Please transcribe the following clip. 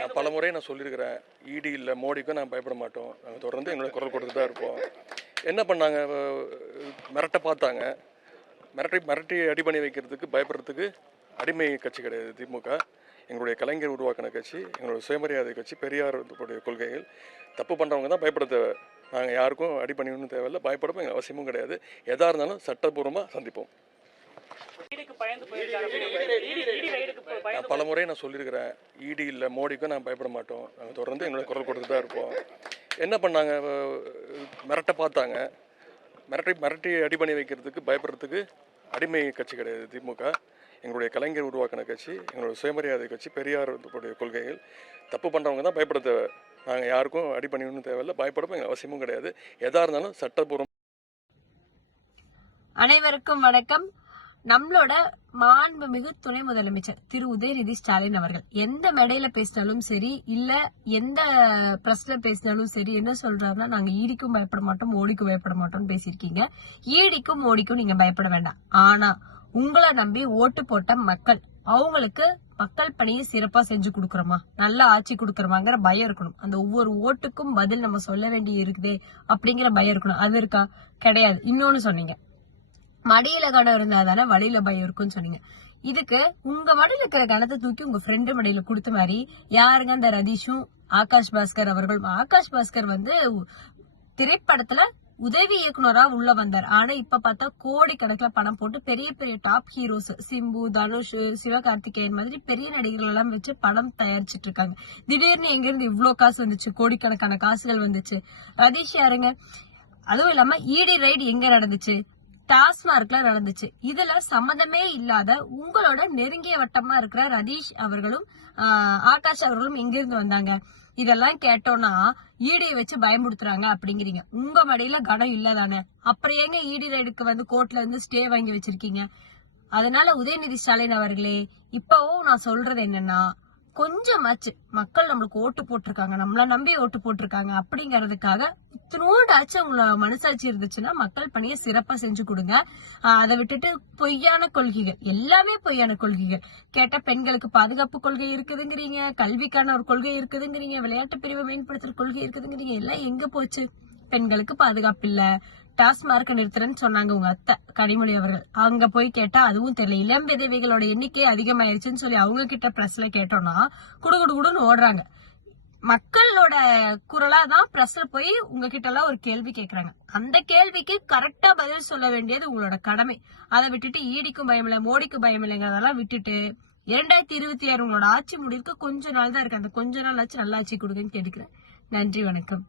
நான் பல முறை நான் சொல்லியிருக்கிறேன் இடி இல்லை மோடிக்கும் நான் பயப்பட மாட்டோம். நாங்கள் தொடர்ந்து எங்களோட குரல் கொடுத்து தான் இருப்போம் என்ன பண்ணாங்க? மிரட்ட பார்த்தாங்க. மிரட்டி மிரட்டி அடி பண்ணி வைக்கிறதுக்கு பயப்படுறதுக்கு அடிமை கட்சி கிடையாது திமுக. எங்களுடைய கலைஞர் உருவாக்கின கட்சி எங்களுடைய சுயமரியாதை கட்சி பெரியார் உடைய கொள்கைகள். தப்பு பண்ணுறவங்க தான் பயப்பட தேவை. நாங்கள் யாருக்கும் அடி பண்ணிடணும் தேவையில்லை. பயப்படவும் எங்கள் அவசியமும் கிடையாது. எதாக இருந்தாலும் சட்டப்பூர்வமாக சந்திப்போம். பயந்து போயிருக்காரு அப்படின்னு இடி இடி ரைடுக்கு ப- பயந்து நான் பல முறை நான் சொல்லியிருக்கிறேன் இடி இல்லை மோடிக்கும் நான் பயப்பட மாட்டோம். நாங்கள் தொடர்ந்து எங்களோட குரல் கொடுத்து தான் இருப்போம் என்ன பண்ணாங்க? மிரட்ட பார்த்தாங்க. மிரட்டி மிரட்டி அடி பண்ணி வைக்கிறதுக்கு பயப்படுறதுக்கு அடிமை கட்சி கிடையாது திமுக. எங்களுடைய கலைஞர் உருவாக்கின கட்சி எங்களுடைய சுயமரியாதை கட்சி பெரியார் கொள்கைகள். தப்பு பண்ணுறவங்க தான் பயப்பட தேவை. நாங்கள் யாருக்கும் அடி பண்ணிடணும் தேவையில்லை பயப்படவும் எங்கள் அவசியமும் கிடையாது. எதாக இருந்தாலும் சட்டப்பூர்வம் அனைவருக்கும் வணக்கம். நம்மளோட மாண்புமிகு துணை முதலமைச்சர் திரு உதயநிதி ஸ்டாலின் அவர்கள். எந்த மேடையில பேசினாலும் சரி இல்ல எந்த பிரஸ்ல பேசினாலும் சரி என்ன சொல்றாருன்னா நாங்க ஈடிக்கும் பயப்பட மாட்டோம் ஓடிக்கும் பயப்பட மாட்டோம்னு பேசியிருக்கீங்க. ஈடிக்கும் ஓடிக்கும் நீங்க பயப்பட வேண்டாம். ஆனா உங்களை நம்பி ஓட்டு போட்ட மக்கள் அவங்களுக்கு மக்கள் பணியை சிறப்பா செஞ்சு கொடுக்குறோமா? நல்ல ஆட்சி கொடுக்குறோமாங்கிற பயம் இருக்கணும். அந்த ஒவ்வொரு ஓட்டுக்கும் பதில் நம்ம சொல்ல வேண்டி இருக்குதே அப்படிங்கிற பயம் இருக்கணும். அது இருக்கா? கிடையாது. இன்னொன்னு சொன்னீங்க. மடியில கடம் இருந்தா தானே வழியில பயம் இருக்கும்னு சொன்னீங்க. இதுக்கு உங்க மடியில இருக்கிற கணத்தை தூக்கி உங்க ஃப்ரெண்டு மடியில கொடுத்த மாதிரி யாருங்க அந்த ரதீஷும் ஆகாஷ் பாஸ்கர் அவர்கள் ஆகாஷ் பாஸ்கர் வந்து திரைப்படத்துல உதவி இயக்குனரா உள்ள வந்தார். ஆனா இப்ப பார்த்தா கோடி கணக்குல பணம் போட்டு பெரிய பெரிய டாப் ஹீரோஸ் சிம்பு தனுஷ் சிவகார்த்திகேயன் மாதிரி பெரிய நடிகர்கள் எல்லாம் வச்சு படம் தயாரிச்சிட்டு இருக்காங்க. திடீர்னு எங்க இருந்து இவ்வளவு காசு வந்துச்சு? கோடிக்கணக்கான காசுகள் வந்துச்சு. ரதீஷ் யாருங்க? அதுவும் இல்லாம இடி ரைடு எங்க நடந்துச்சு? டாஸ்மார்க்ல நடந்துச்சு. இதுல சம்மந்தமே இல்லாத உங்களோட நெருங்கிய வட்டமா இருக்கிற ரதீஷ் அவர்களும் ஆகாஷ் அவர்களும் இங்கிருந்து வந்தாங்க. இதெல்லாம் கேட்டோம்னா ஈடியை வச்சு பயமுடுத்துறாங்க அப்படிங்கிறீங்க. உங்க மடியில கடம் இல்லதானே அப்புறம் ஏங்க ஈடி ரைடுக்கு வந்து கோர்ட்ல இருந்து ஸ்டே வாங்கி வச்சிருக்கீங்க? அதனால உதயநிதி ஸ்டாலின் அவர்களே இப்பவும் நான் சொல்றது என்னன்னா கொஞ்சமாச்சு. மக்கள் நம்மளுக்கு ஓட்டு போட்டிருக்காங்க. நம்மள நம்பி ஓட்டு போட்டிருக்காங்க. அப்படிங்கறதுக்காக இத்தினோடாச்சும் உங்கள மனசாட்சி இருந்துச்சுன்னா மக்கள் பணியை சிறப்பா செஞ்சு கொடுங்க. அதை விட்டுட்டு பொய்யான கொள்கைகள். எல்லாமே பொய்யான கொள்கைகள். கேட்ட பெண்களுக்கு பாதுகாப்பு கொள்கை இருக்குதுங்கிறீங்க. கல்விக்கான ஒரு கொள்கை இருக்குதுங்கிறீங்க. விளையாட்டு பிரிவை மேம்படுத்துற கொள்கை இருக்குதுங்கிறீங்க. எல்லாம் எங்க போச்சு? பெண்களுக்கு பாதுகாப்பு இல்லை. டாஸ்மார்க் நிறுத்துறேன்னு சொன்னாங்க உங்க அத்தை கனிமொழி அவர்கள். அங்க போய் கேட்டா அதுவும் தெரியல. இளம் விதவைகளோட எண்ணிக்கை அதிகமாயிருச்சுன்னு சொல்லி அவங்க கிட்ட பிரஸ்ல கேட்டோம்னா குடுகுடு குடுன்னு ஓடுறாங்க. மக்களோட குரலா தான் பிரஸ்ல போய் உங்ககிட்ட எல்லாம் ஒரு கேள்வி கேக்குறாங்க. அந்த கேள்விக்கு கரெக்டா பதில் சொல்ல வேண்டியது உங்களோட கடமை. அதை விட்டுட்டு ஈடிக்கும் பயம் இல்லை மோடிக்கும் பயம் இல்லைங்கிறதெல்லாம் விட்டுட்டு இரண்டாயிரத்தி இருபத்தி ஆறு உங்களோட ஆட்சி முடிவுக்கு கொஞ்ச நாள் தான் இருக்கு. அந்த கொஞ்ச நாள் ஆச்சு நல்லா ஆட்சி கொடுங்கன்னு கேட்டுக்கிறேன். நன்றி வணக்கம்.